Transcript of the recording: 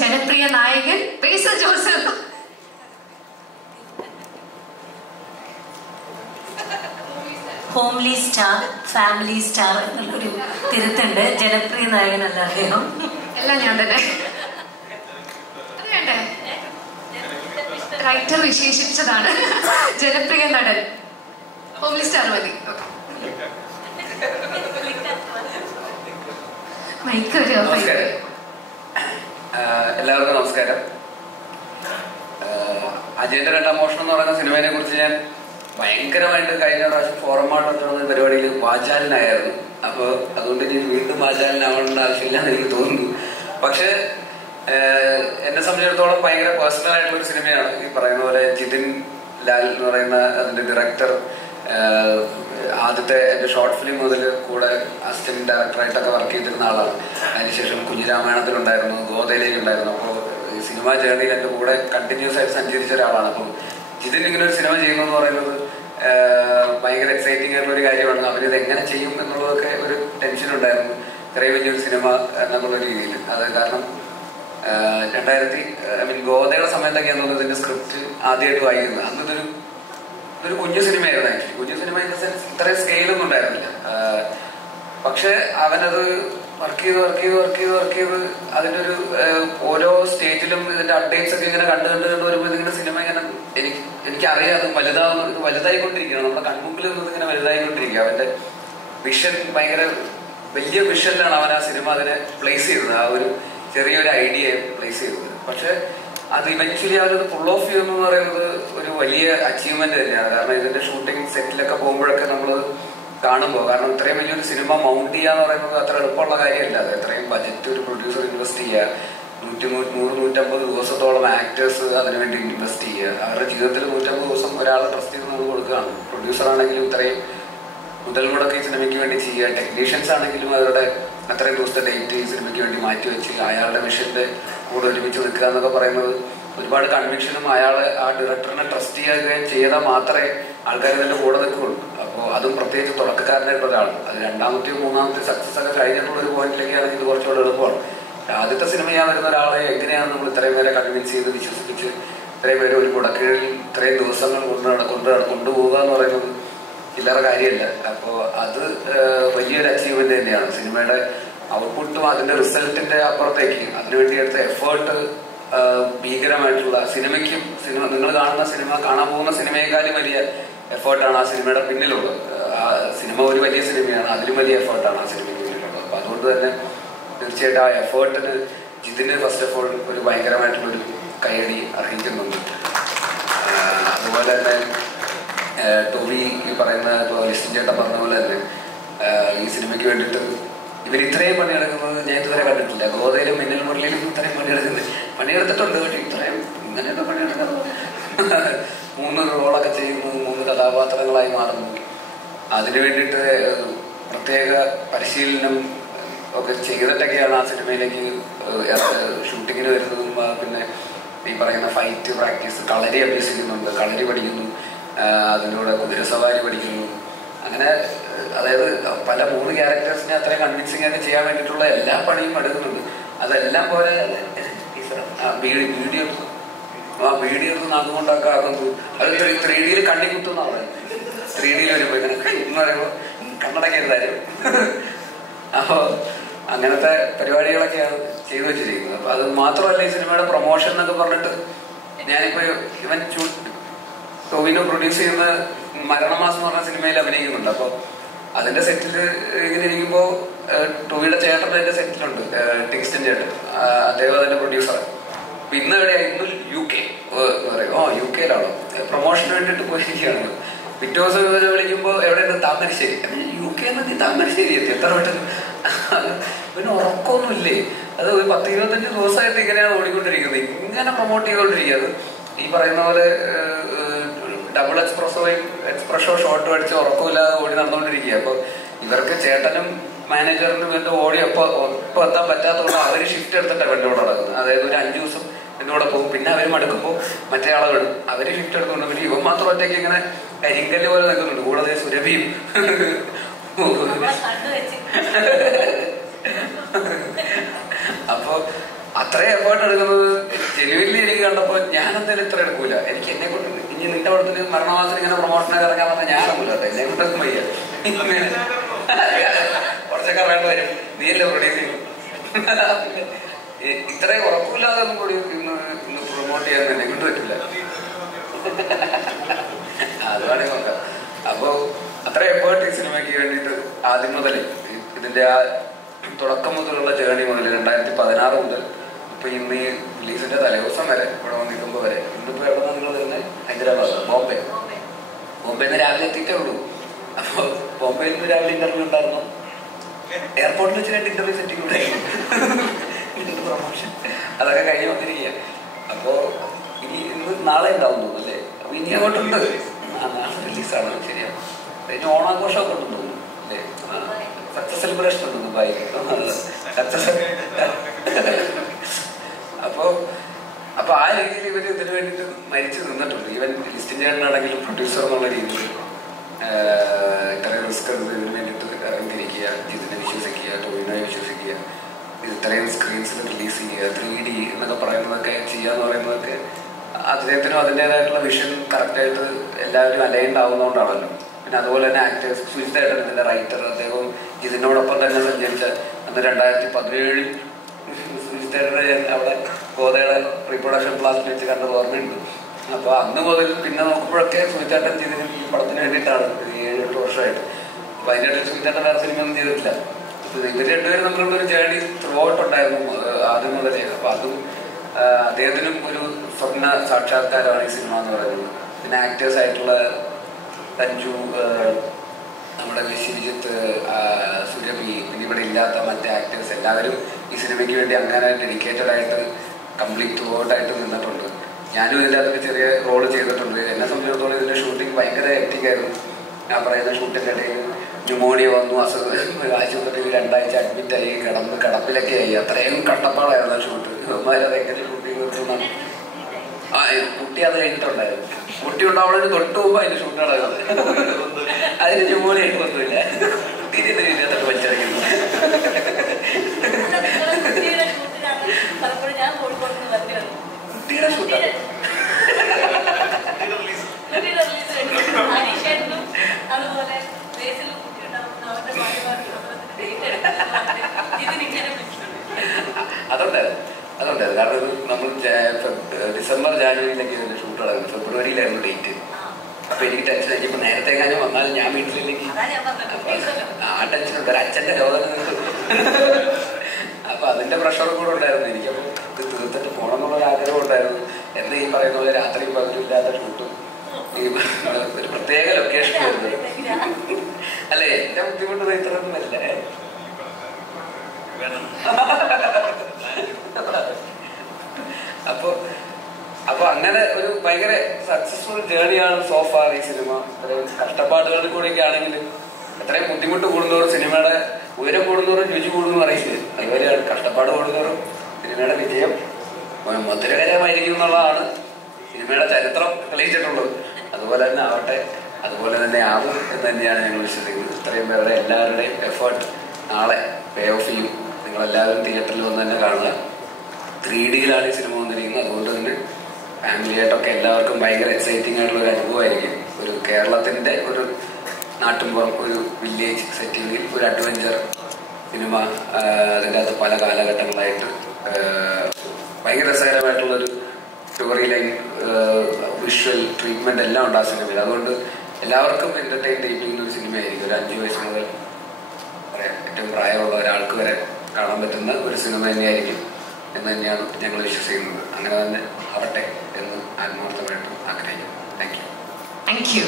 ജനപ്രിയ നായകൻ Basil Joseph. Homely star, family star എന്നുള്ളൊരു തിരുത്തുണ്ട്. ജനപ്രിയ നായകനല്ല അദ്ദേഹം. എല്ലാം ഞാൻ തന്നെ. അത് വേണ്ടേ? റൈറ്റർ വിശേഷിച്ചതാണ് ജനപ്രിയ നടൻ. ഹോംലി സ്റ്റാർ മതി. എല്ലാവർക്കും നമസ്കാരം. അജയന്റെ രണ്ടാം മോഷണം എന്ന് പറയുന്ന സിനിമയെ കുറിച്ച് ഞാൻ ഭയങ്കരമായിട്ട് കഴിഞ്ഞ പ്രാവശ്യം ഫോറമായിട്ട് നടത്തുന്ന പരിപാടിയിൽ വാചാലനായിരുന്നു. അപ്പോൾ അതുകൊണ്ട് ഇനി വീണ്ടും വാചാലനാവേണ്ട ആവശ്യമില്ല എന്ന് എനിക്ക് തോന്നുന്നു. പക്ഷെ എന്നെ സംബന്ധിച്ചിടത്തോളം ഭയങ്കര പേഴ്സണൽ ആയിട്ടുള്ള ഒരു സിനിമയാണ്. ഈ പറയുന്ന പോലെ ജിതിൻ ലാൽ എന്ന് പറയുന്ന അതിന്റെ ഡയറക്ടർ ആദ്യത്തെ എന്റെ ഷോർട്ട് ഫിലിം മുതൽ കൂടെ അസിസ്റ്റന്റ് ഡയറക്ടറായിട്ടൊക്കെ വർക്ക് ചെയ്തിരുന്ന ആളാണ്. അതിനുശേഷം കുഞ്ഞിരാമായണത്തിലുണ്ടായിരുന്നു, ഗോതയിലേക്കുണ്ടായിരുന്നു. അപ്പോൾ സിനിമാ ജേർണിയിൽ എൻ്റെ കൂടെ കണ്ടിന്യൂസ് ആയിട്ട് സഞ്ചരിച്ച ഒരാളാണ്. അപ്പം ജിതിൻ ഇങ്ങനെ ഒരു സിനിമ ചെയ്യുന്നു എന്ന് പറയുന്നത് ഭയങ്കര എക്സൈറ്റിംഗ് ആയിട്ടുള്ള ഒരു കാര്യമാണ്. അവരിത് എങ്ങനെ ചെയ്യും എന്നുള്ളതൊക്കെ ഒരു ടെൻഷൻ ഉണ്ടായിരുന്നു, ഇത്രയും വലിയൊരു സിനിമ എന്നുള്ള രീതിയിൽ. അത് കാരണം ഗോതയുടെ സമയത്തൊക്കെയാന്ന് തോന്നുന്നത് ഇതിന്റെ സ്ക്രിപ്റ്റ് ആദ്യമായിട്ട് വായിക്കുന്നത്. അന്ന് ഇതൊരു കുഞ്ഞു സിനിമയായിരുന്നു. ആക്ച്വലി കുഞ്ഞു സിനിമ ഇൻ ദ സെൻസ് ഇത്രയും സ്കെയിലൊന്നും ഉണ്ടായിരുന്നില്ല. പക്ഷെ അവനത് വർക്ക് ചെയ്ത് അതിന്റെ ഒരു ഓരോ സ്റ്റേജിലും ഇതിന്റെ അപ്ഡേറ്റ്സ് ഒക്കെ ഇങ്ങനെ കണ്ടു വരുമ്പോൾ ഇതിങ്ങനെ സിനിമ ഇങ്ങനെ എനിക്കറിയാം അത് വലുതായിക്കൊണ്ടിരിക്കുകയാണ്. നമ്മുടെ കൺമുമ്പിൽ നിന്നത് ഇങ്ങനെ വലുതായിക്കൊണ്ടിരിക്കുക. അവന്റെ വിഷൻ ഭയങ്കര വലിയ വിഷനിലാണ് അവൻ ആ സിനിമ അതിനെ പ്ലേസ് ചെയ്തത്, ആ ഒരു ചെറിയൊരു ഐഡിയ പ്ലേസ് ചെയ്തത്. പക്ഷെ അത് ഇവൻച്വലി അവരത് ഫുൾ ഓഫ് ചെയ്യുന്നു എന്ന് പറയുന്നത് ഒരു വലിയ അച്ചീവ്മെന്റ് തന്നെയാണ്. കാരണം ഇതിന്റെ ഷൂട്ടിംഗ് സെറ്റിലൊക്കെ പോകുമ്പോഴൊക്കെ നമ്മൾ കാണുമ്പോൾ, കാരണം ഇത്രയും വലിയൊരു സിനിമ മൗണ്ട് ചെയ്യാന്ന് പറയുന്നത് അത്ര എളുപ്പമുള്ള കാര്യമല്ല. അത് എത്രയും ബജറ്റ് ഒരു പ്രൊഡ്യൂസർ ഇൻവെസ്റ്റ് ചെയ്യുക, 100-150 ദിവസത്തോളം ആക്ടേഴ്സ് അതിനുവേണ്ടി ഇൻവെസ്റ്റ് ചെയ്യുക. അവരുടെ ജീവിതത്തിൽ 150 ദിവസം ഒരാളെ ട്രസ്റ്റ് ചെയ്ത് നമുക്ക് കൊടുക്കുകയാണ്. പ്രൊഡ്യൂസർ ആണെങ്കിലും ഇത്രയും മുതൽ മുടക്കി സിനിമയ്ക്ക് വേണ്ടി ചെയ്യുക, ടെക്നീഷ്യൻസ് ആണെങ്കിലും അവരുടെ അത്രയും ദിവസത്തെ ഡേറ്റ് ഈ സിനിമയ്ക്ക് വേണ്ടി മാറ്റിവെച്ച് അയാളുടെ മിഷന്റെ കൂടെ ഒരുമിച്ച് നിൽക്കുക എന്നൊക്കെ പറയുന്നത് ഒരുപാട് കൺവിക്ഷനും അയാളെ ആ ഡയറക്ടറിനെ ട്രസ്റ്റ് ചെയ്യുകയും ചെയ്താൽ മാത്രമേ ആൾക്കാർ ഇതിന്റെ കൂടെ നിൽക്കുകയുള്ളൂ. അപ്പോൾ അതും പ്രത്യേകിച്ച് തുടക്കക്കാരനായിട്ടുള്ള ഒരാൾ. അത് രണ്ടാമത്തെയോ മൂന്നാമത്തെയോ സക്സസ് ഒക്കെ കഴിഞ്ഞിട്ടുള്ള ഒരു പോയിന്റിലേക്കാണെങ്കിൽ ഇത് കുറച്ചുകൂടെ എളുപ്പമാണ്. ആദ്യത്തെ സിനിമ ചെയ്യാൻ വരുന്ന ഒരാളെ എങ്ങനെയാണ് നമ്മൾ ഇത്രയും പേരെ കൺവിൻസ് ചെയ്ത് വിശ്വസിപ്പിച്ച് ഇത്രയും പേര് ഒരു കുടക്കീഴിൽ ഇത്രയും ദിവസങ്ങൾ കൊണ്ടുപോകുക എന്ന് പറയുന്നത് ചില്ലറ കാര്യമല്ല. അപ്പോൾ അത് വലിയൊരു അച്ചീവ്മെന്റ് തന്നെയാണ്. സിനിമയുടെ ഔട്ട്പുട്ടും അതിന്റെ റിസൾട്ടിന്റെ അപ്പുറത്തേക്ക് അതിനുവേണ്ടി എടുത്ത എഫേർട്ട് ഭീകരമായിട്ടുള്ള നിങ്ങൾ കാണുന്ന സിനിമ കാണാൻ പോകുന്ന സിനിമയെക്കാളും വലിയ എഫേർട്ടാണ് ആ സിനിമയുടെ പിന്നിലുള്ളത്. ആ സിനിമ ഒരു വലിയ സിനിമയാണ്, അതിലും വലിയ എഫേർട്ടാണ് ആ സിനിമയ്ക്ക് പിന്നിലുള്ളത്. അപ്പൊ അതുകൊണ്ട് തന്നെ തീർച്ചയായിട്ടും ആ എഫേർട്ടിന് ജിതിന് ഫസ്റ്റ് ഓഫ് ഓൾ ഒരു ഭയങ്കരമായിട്ടുള്ളൊരു കൈയടി അർഹിക്കുന്നുണ്ട്. അതുപോലെ തന്നെ ടോബി ഈ പറയുന്ന ലിസ്റ്റിൻ ചേട്ടൻ പറഞ്ഞ പോലെ തന്നെ ഈ സിനിമയ്ക്ക് വേണ്ടിയിട്ട് ഇവർ ഇത്രയും പണിയെടുക്കുന്നത് ഞാൻ ഇതുവരെ കണ്ടിട്ടില്ല. ഗോതയിലും മിന്നൽ മുരളിയിലും ഇത്രയും പണിയെടുത്തിട്ടുണ്ട്. പക്ഷെ ഇത്രയും ഇങ്ങനെയൊക്കെ പണിയെടുക്കുന്നത് 3 റോളൊക്കെ ചെയ്യുന്നു, 3 കഥാപാത്രങ്ങളായി മാറുന്നു. അതിനു വേണ്ടിയിട്ട് പ്രത്യേക പരിശീലനം ഒക്കെ ചെയ്തിട്ടൊക്കെയാണ് ആ സിനിമയിലേക്ക് ഷൂട്ടിങ്ങിന് വരുന്നതും. പിന്നെ ഈ പറയുന്ന ഫൈറ്റ് പ്രാക്ടീസ്, കളരി അഭ്യസിക്കുന്നുണ്ട്, കളരി പഠിക്കുന്നു, അതിലൂടെ കുതിരസവാരി പഠിക്കുന്നു. അങ്ങനെ അതായത് പല 3 ക്യാരക്ടേഴ്സിനെ അത്രയും കൺവിൻസിംഗ് ആയിട്ട് ചെയ്യാൻ വേണ്ടിയിട്ടുള്ള എല്ലാ പണിയും എടുക്കുന്നുണ്ട്. അതെല്ലാം പോലെ വീഡിയോ നാക്കുകൊണ്ടൊക്കെ ആക്കുന്നു. അത് 3Dയിൽ കണ്ണിക്കുത്തുന്ന പറയുന്നത്. 3Dയിൽ വരുമ്പോൾ ഇങ്ങനെ എന്ന് പറയുമ്പോൾ കണ്ണടക്കരുതാരും. അപ്പോൾ അങ്ങനത്തെ പരിപാടികളൊക്കെയാണ് ചെയ്തു വെച്ചിരിക്കുന്നത്. അപ്പൊ അത് മാത്രമല്ല, ഈ സിനിമയുടെ പ്രൊമോഷൻ എന്നൊക്കെ പറഞ്ഞിട്ട് ഞാനിപ്പോ ഇവൻ ടോവിനോ പ്രൊഡ്യൂസ് ചെയ്യുന്ന മരണമാസം എന്ന് പറഞ്ഞ സിനിമയിൽ അഭിനയിക്കുന്നുണ്ട്. അപ്പോൾ അതിന്റെ സെറ്റിൽ ഇങ്ങനെ ഇരിക്കുമ്പോൾ ടോവിയുടെ ചേട്ടൻ എന്റെ സെറ്റിലുണ്ട്, ടിങ്സ്റ്റൻ ചേട്ടൻ. അദ്ദേഹം അതിന്റെ പ്രൊഡ്യൂസറാണ്. അപ്പൊ ഇന്ന് UK പറയും, UK-ലാണോ പ്രൊമോഷന് വേണ്ടിയിട്ട് പോയിരിക്കുകയാണ്. പിറ്റേ ദിവസം വിളിക്കുമ്പോൾ എവിടെയുണ്ട്? താമരശ്ശേരി. UK നീ താമരശ്ശേരി എത്തി, എത്ര പെട്ടെന്ന്. പിന്നെ ഉറക്കമൊന്നുമില്ലേ? അത് ഒരു 10-25 ദിവസമായിട്ട് ഇങ്ങനെയാണ് ഓടിക്കൊണ്ടിരിക്കുന്നത്, ഇങ്ങനെ പ്രൊമോട്ട് ചെയ്തുകൊണ്ടിരിക്കുക. അത് ഈ പറയുന്ന പോലെ ഡബിൾ എക്സ്പ്രഷോ ഷോട്ട് അടിച്ച് ഉറക്കമില്ലാതെ ഓടി നടന്നുകൊണ്ടിരിക്കുക. അപ്പൊ ഇവർക്ക് ചേട്ടനും മാനേജറിനും എന്റെ ഓടി ഒപ്പം എത്താൻ പറ്റാത്തതുകൊണ്ട് അവര് ഷിഫ്റ്റ് എടുത്തിട്ടാണ് എന്റെ കൂടെ നടക്കുന്നത്. അതായത് ഒരു 5 ദിവസം എന്റെ കൂടെ പോകും, പിന്നെ അവര് മടുക്കുമ്പോൾ മറ്റേ ആളെ വിടും. അവര് ഷിഫ്റ്റ് എടുത്തുകൊണ്ട് പിന്നെ ഇവൻ മാത്രം ഒറ്റയ്ക്ക് ഇങ്ങനെ കരിങ്കല്ല് പോലെ നിൽക്കുന്നുണ്ട്. കൂടാതെ സുരഭിയും. അപ്പൊ അത്രയും എഫേർട്ട് എടുക്കുന്നത് ജെനുവിൻലി എനിക്ക് കണ്ടപ്പോൾ ഞാൻ എന്തായാലും ഇത്ര എടുക്കൂല. എനിക്ക് എന്നെ കൊണ്ട് ഇനി നിന്റെ പടത്തിന് മരണമാസത്തിന് ഇങ്ങനെ പ്രൊമോഷനൊക്കെ ഇറങ്ങാൻ പറഞ്ഞാൽ ഞാനൊന്നുമില്ല കേട്ടോ. എന്നെ കൊണ്ടൊന്നും വയ്യ. കുറച്ചൊക്കെ അറിയാണ്ട് വരും. നീയല്ലേ പ്രൊഡ്യൂസ് ചെയ്യും. ഇത്രയും ഉറപ്പില്ലാതെ ഒന്നും കൂടി ഇന്ന് പ്രൊമോട്ട് ചെയ്യാൻ എന്നെ കൊണ്ട് പറ്റില്ല. അതുമാണ് നോക്കാം. അപ്പോ അത്ര എഫേർട്ട് ഈ സിനിമയ്ക്ക് വേണ്ടിയിട്ട് ആദ്യം മുതൽ ഇതിന്റെ ആ തുടക്കം മുതലുള്ള ജേർണി മുതൽ 2016 മുതൽ ഇപ്പൊ ഇന്ന് ഈ റിലീസിന്റെ തലേദിവസം വരെ ഇവിടെ വന്നിരിക്കുമ്പോൾ വരെ ഇന്നിപ്പോ എവിടെ നിങ്ങൾ വരുന്നത്? ഹൈദരാബാദ്, ബോംബെന്ന് രാവിലെ എത്തിയിട്ടേ ഉള്ളൂ. അപ്പൊ ബോംബെയിൽ നിന്ന് രാവിലെ ഇന്റർവ്യൂ ഉണ്ടായിരുന്നു. എയർപോർട്ടിൽ വെച്ച് 2 ഇന്റർവ്യൂ സെറ്റിംഗ് ഉണ്ടായിരുന്നു. പ്രൊമോഷൻ അതൊക്കെ കഴിഞ്ഞ് വന്നിരിക്കുക. അപ്പോ ഇനി ഇന്ന് നാളെ ഉണ്ടാവുന്നു അല്ലേ? അപ്പൊ ഇനി അങ്ങോട്ടുണ്ട്. നാളെ റിലീസാണ്. ശരിയാണ്. കഴിഞ്ഞ ഓണാഘോഷമൊക്കെ ഉണ്ടെന്ന് തോന്നുന്നു അല്ലേ? സക്സസ് സെലിബ്രേഷൻ ഉണ്ട് ദുബായിൽ. അപ്പൊ ആ രീതിയിൽ ഇവര് ഇതിനു വേണ്ടിയിട്ട് മരിച്ചു നിന്നിട്ടുണ്ട്. ഈവൻ ലിസ്റ്റിൻ ചേട്ടനാണെങ്കിലും പ്രൊഡ്യൂസർ എന്നുള്ള രീതിയിൽ ഇത്രയും റിസ്ക് എടുത്ത് ഇതിനു വേണ്ടിയിട്ട് ഇറങ്ങിയിരിക്കുക, ഇതിനെ വിശ്വസിക്കുക, ടോവിനോയെ വിശ്വസിക്കുക, ഇത്രയും സ്ക്രീൻസിൽ റിലീസ് ചെയ്യുക, 3D എന്നൊക്കെ പറയുന്നതൊക്കെ ചെയ്യാന്ന് പറയുന്നതൊക്കെ അദ്ദേഹത്തിനും അതിൻ്റെതായിട്ടുള്ള വിഷൻ കറക്റ്റായിട്ട് എല്ലാവരും അലൈൻഡ് ആവുന്നതുകൊണ്ടാണല്ലോ. പിന്നെ അതുപോലെ തന്നെ ആക്ടേഴ്സ് സുജിത്തായിട്ടാണ് ഇതിന്റെ റൈറ്റർ. അദ്ദേഹം ഇതിനോടൊപ്പം തന്നെ സഞ്ചരിച്ച അന്ന് 2017 സുജിത്തായിട്ടാണ് ഞാൻ അവിടെ ഗോതയുടെ റീപ്രൊഡക്ഷൻ ക്ലാസ്സിൽ വെച്ച് കണ്ടത് ഓർമ്മയുണ്ട്. അപ്പൊ അന്ന് മുതൽ പിന്നെ നോക്കുമ്പോഴൊക്കെ സുജിത്താട്ടൻ ചെയ്തതിന് ഈ പടത്തിന് വേണ്ടിയിട്ടാണ് 7-8 വർഷമായിട്ട്. അപ്പൊ അതിൻ്റെ സുജിത്താട്ടൻ വേറെ സിനിമയൊന്നും ചെയ്തിട്ടില്ല. ഇവർ രണ്ടുപേരും തമ്മിലുള്ള ഒരു ജേർണി ത്രൂ ഔട്ട് ഉണ്ടായിരുന്നു ആദ്യം മുതലേ. അപ്പൊ അതും അദ്ദേഹത്തിനും ഒരു സ്വപ്ന സാക്ഷാത്കാരമാണ് ഈ സിനിമ എന്ന് പറയുന്നത്. പിന്നെ ആക്ടേഴ്സ് ആയിട്ടുള്ള തഞ്ചു, നമ്മുടെ വിശ്വജിത്ത്, സുരഭി, പിന്നെ ഇവിടെ ഇല്ലാത്ത മറ്റേ ആക്ടേഴ്സ് എല്ലാവരും ഈ സിനിമയ്ക്ക് വേണ്ടി അങ്ങനെ ഡെഡിക്കേറ്റഡ് ആയിട്ട് കംപ്ലീറ്റ് ത്രൂ ഔട്ടായിട്ട് നിന്നിട്ടുണ്ട്. ഞാനും ഇതിനകത്തൊക്കെ ചെറിയ റോള് ചെയ്തിട്ടുണ്ട്. എന്നെ സംബന്ധിച്ചിടത്തോളം ഇതിന്റെ ഷൂട്ടിംഗ് ഭയങ്കര ഹെക്ടിക് ആയിരുന്നു. ഞാൻ പറയുന്ന ഷൂട്ടിൻ്റെ ഇടയിൽ ന്യൂമോണിയ വന്നു, ആശുപത്രിയിൽ 2 ആഴ്ച അഡ്മിറ്റായി, കിടപ്പിലൊക്കെ ആയി. അത്രയും കഷ്ടപ്പാടായിരുന്നു ഷൂട്ട്. അതെങ്ങനെ ഷൂട്ട് ചെയ്ത് നിർത്തുന്നതാണ്. കുട്ടി അത് കഴിഞ്ഞിട്ടുണ്ടായിരുന്നു. കുട്ടി ഉണ്ടാവുന്നതിന് തൊട്ട് മുമ്പ് അതിന്റെ ഷൂട്ട് നടക്കുന്നത്. അതിന് ന്യൂമോണിയ ആയിട്ട് ഒന്നുമില്ല. കുട്ടീനെ ഇതിനകത്തൊക്കെ വലിച്ചടയ്ക്കുന്നു. കുട്ടിയുടെ ഷൂട്ടാണ്. അതുണ്ടായിരുന്നു. കാരണം ഇത് നമ്മൾ ഡിസംബർ ജാനുവരിയിലൊക്കെ ഇതിന്റെ ഷൂട്ട് നടക്കുന്നത്. ഫെബ്രുവരിയിലായിരുന്നു ഡേറ്റ്. അപ്പൊ എനിക്ക് ടെൻഷൻ ആയി. ഇപ്പൊ നേരത്തെ കാര്യം വന്നാലും ഞാൻ വീട്ടിലേക്ക് ആ ടെൻഷൻ ഉണ്ട്. അച്ഛന്റെ രോഗം. അപ്പൊ അതിന്റെ പ്രഷർ കൂടെ ഉണ്ടായിരുന്നു എനിക്കപ്പോൾ. ഇത് തീർത്തിട്ട് പോകണം എന്നുള്ളൊരു ആഗ്രഹം ഉണ്ടായിരുന്നു. എന്ന് ഈ പറയുന്ന പോലെ രാത്രിയും പകലില്ലാത്ത ഷൂട്ടും ഒരു പ്രത്യേക ലൊക്കേഷൻ ആയിരുന്നു. അല്ലെ, എന്റെ ബുദ്ധിമുട്ട് ഇത്രയൊന്നും വരില്ല. അപ്പൊ അങ്ങനെ ഒരു ഭയങ്കര സക്സസ്ഫുൾ ജേർണിയാണ് സോഫാർ ഈ സിനിമ. അത്രയും കഷ്ടപ്പാടുകളിൽ കൂടെയൊക്കെ ആണെങ്കിലും എത്രയും ബുദ്ധിമുട്ട് കൂടുന്നവരും സിനിമയുടെ ഉയരം കൂടുന്നവരും രുചി കൂടുന്നു അറിയില്ലേ. അതുപോലെയാണ് കഷ്ടപ്പാട് കൂടുന്നവരും സിനിമയുടെ വിജയം മധുരകരമായിരിക്കും എന്നുള്ളതാണ് സിനിമയുടെ ചരിത്രം തെളിയിച്ചിട്ടുള്ളത്. അതുപോലെ തന്നെ ആവട്ടെ, അതുപോലെ തന്നെ ആവും എന്ന് തന്നെയാണ് ഞങ്ങൾ വിശ്വസിക്കുന്നത്. ഇത്രയും പേരുടെ എല്ലാവരുടെയും എഫേർട്ട് നാളെ പേ ഓഫ് ചെയ്യും. നിങ്ങളെല്ലാവരും തിയേറ്ററിൽ വന്ന് തന്നെ കാണുക. 3Dയിലാണ് ഈ സിനിമ വന്നിരിക്കുന്നത്. അതുകൊണ്ട് തന്നെ ഫാമിലിയായിട്ടൊക്കെ എല്ലാവർക്കും ഭയങ്കര എക്സൈറ്റിംഗ് ആയിട്ടുള്ള ഒരു അനുഭവമായിരിക്കും. ഒരു കേരളത്തിന്റെ ഒരു നാട്ടിൻപുറം, ഒരു വില്ലേജ് സെറ്റിങ്ങിൽ ഒരു അഡ്വഞ്ചർ സിനിമ. അതിൻ്റെ അകത്ത് പല കാലഘട്ടങ്ങളായിട്ട് ഭയങ്കര രസകരമായിട്ടുള്ളൊരു സ്റ്റോറി ലൈൻ, വിഷ്വൽ ട്രീറ്റ്മെന്റ് എല്ലാം ഉണ്ട് ആ സിനിമയിൽ. അതുകൊണ്ട് എല്ലാവർക്കും എന്റർടൈൻ ചെയ്യിപ്പിക്കുന്ന ഒരു സിനിമയായിരിക്കും. ഒരു 5 വയസ്സ് മുതൽ പറയാം ഏറ്റവും പ്രായമുള്ള ഒരാൾക്ക് വരെ കാണാൻ പറ്റുന്ന ഒരു സിനിമ തന്നെയായിരിക്കും എന്ന് തന്നെയാണ് ഞങ്ങൾ വിശ്വസിക്കുന്നത്. അങ്ങനെ തന്നെ ആവട്ടെ എന്ന് ആത്മാർത്ഥമായിട്ടും ആഗ്രഹിക്കുന്നു. Thank you.